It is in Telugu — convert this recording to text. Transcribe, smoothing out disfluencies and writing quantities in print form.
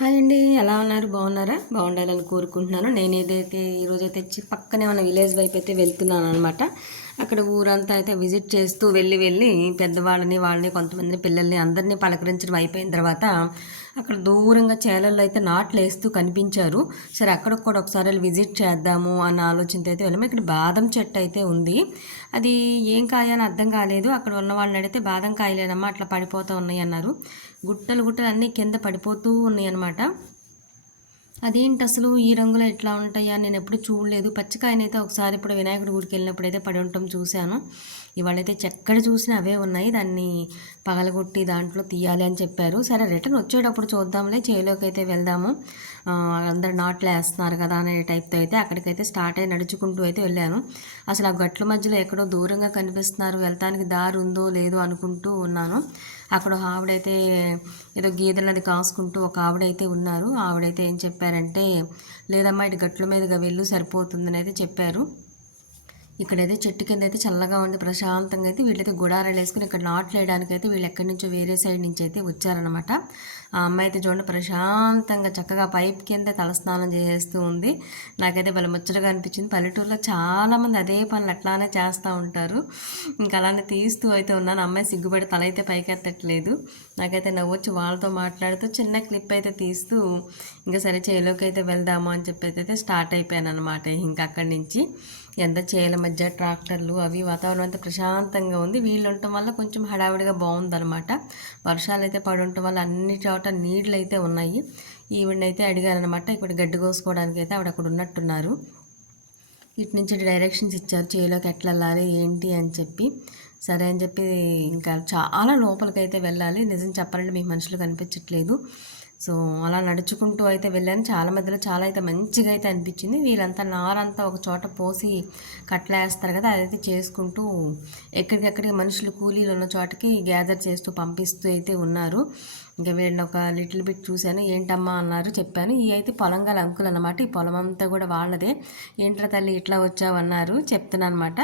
హాయ్ అండి, ఎలా ఉన్నారు? బాగున్నారా? బాగుండాలని కోరుకుంటున్నాను. నేను ఏదైతే ఈరోజైతే పక్కనే ఉన్న విలేజ్ వైపు అయితే వెళ్తున్నాను అనమాట. అక్కడ ఊరంతా అయితే విజిట్ చేస్తూ వెళ్ళి వాళ్ళని కొంతమందిని పిల్లల్ని అందరినీ పలకరించడం అయిపోయిన తర్వాత అక్కడ దూరంగా చేలల్లో అయితే నాట్లు వేస్తూ కనిపించారు. సరే అక్కడికి కూడా ఒకసారి వెళ్ళి విజిట్ చేద్దాము అన్న ఆలోచనతో అయితే వెళ్ళాము. ఇక్కడ బాదం చెట్టు అయితే ఉంది. అది ఏం కాయ అని అర్థం కాలేదు. అక్కడ ఉన్న వాళ్ళని అడిగితే బాదం కాయలేనమ్మా, అట్లా పడిపోతూ ఉన్నాయి అన్నారు. గుట్టలు అన్నీ కింద పడిపోతూ ఉన్నాయి అన్నమాట. అదేంటి అసలు ఈ రంగులో ఎట్లా ఉంటాయా, నేను ఎప్పుడు చూడలేదు. పచ్చికాయనైతే ఒకసారి ఇప్పుడు వినాయకుడి గుడికి వెళ్ళినప్పుడు అయితే పడి ఉండటం చూశాను. ఇవాళైతే ఎక్కడ చూసినా అవే ఉన్నాయి. దాన్ని పగలగొట్టి దాంట్లో తీయాలి అని చెప్పారు. సరే రిటర్న్ వచ్చేటప్పుడు చూద్దాంలే, చేలోకి అయితే వెళ్దాము, అందరు నాట్లు వేస్తున్నారు కదా అనే టైప్తో అయితే అక్కడికైతే స్టార్ట్ అయ్యి నడుచుకుంటూ అయితే వెళ్ళాను. అసలు ఆ గట్ల మధ్యలో ఎక్కడో దూరంగా కనిపిస్తున్నారు, వెళ్తానికి దారి ఉందో లేదో అనుకుంటూ ఉన్నాను. అక్కడ ఆవిడైతే ఏదో గీదెలది కాసుకుంటూ ఒక ఆవిడైతే ఉన్నారు. ఆవిడైతే ఏం చెప్పారంటే, లేదమ్మా ఇటు గట్ల మీదుగా వెళ్ళు సరిపోతుందని అయితే చెప్పారు. ఇక్కడైతే చెట్టు కింద అయితే చల్లగా ఉండి ప్రశాంతంగా అయితే వీళ్ళైతే గుడారాలు వేసుకుని ఇక్కడ నాట్లు వేయడానికి అయితే వీళ్ళు ఎక్కడి నుంచో వేరే సైడ్ నుంచి అయితే వచ్చారనమాట. ఆ అమ్మాయి అయితే చూడండి ప్రశాంతంగా చక్కగా పైప్ కింద తలస్నానం చేస్తూ ఉంది. నాకైతే వాళ్ళ ముచ్చటగా అనిపించింది. పల్లెటూరులో చాలామంది అదే పనులు అట్లానే చేస్తూ ఉంటారు. ఇంకా అలానే తీస్తూ అయితే ఉన్నాను. అమ్మాయి సిగ్గుపడి తల అయితే పైకెత్తట్లేదు. నాకైతే నవ్వొచ్చి వాళ్ళతో మాట్లాడుతూ చిన్న క్లిప్ అయితే తీస్తూ ఇంకా సరే చేలోకి అయితే వెళ్దాము అని చెప్పి అయితే స్టార్ట్ అయిపోయాను అనమాట. ఇంకా అక్కడి నుంచి ఎంత చేల మధ్య ట్రాక్టర్లు అవి వాతావరణం అంతా ప్రశాంతంగా ఉంది. వీళ్ళు ఉండటం వల్ల కొంచెం హడావిడిగా బాగుందనమాట. వర్షాలు అయితే పడి ఉండటం వల్ల అన్ని చోట నీళ్ళు అయితే ఉన్నాయి. ఈవిడైతే అడిగారనమాట, ఇక్కడ గడ్డి కోసుకోవడానికి అయితే ఆవిడ అక్కడ ఉన్నట్టున్నారు. ఇటు నుంచి డైరెక్షన్స్ ఇచ్చారు చేలోకి ఎట్లా వెళ్ళాలి ఏంటి అని చెప్పి. సరే అని చెప్పి ఇంకా చాలా లోపలికైతే వెళ్ళాలి. నిజం చెప్పాలంటే మీకు మనుషులు కనిపించట్లేదు. సో అలా నడుచుకుంటూ అయితే వెళ్ళాను. చాలా మధ్యలో చాలా అయితే మంచిగా అయితే అనిపించింది. వీళ్ళంతా నారంతా ఒక చోట పోసి కట్లేస్తారు కదా, అదైతే చేసుకుంటూ ఎక్కడికెక్కడికి మనుషులు కూలీలు ఉన్న చోటకి గ్యాదర్ చేస్తూ పంపిస్తూ అయితే ఉన్నారు. ఇంకా వీళ్ళని ఒక లిటిల్ బిట్ చూశాను. ఏంటమ్మా అన్నారు, చెప్పాను. ఈ అయితే పొలంగాల అంకులు అనమాట. ఈ పొలం అంతా కూడా వాళ్ళదే. ఏంట్రా తల్లి ఇట్లా వచ్చావు అన్నారు. చెప్తున్నాను అనమాట.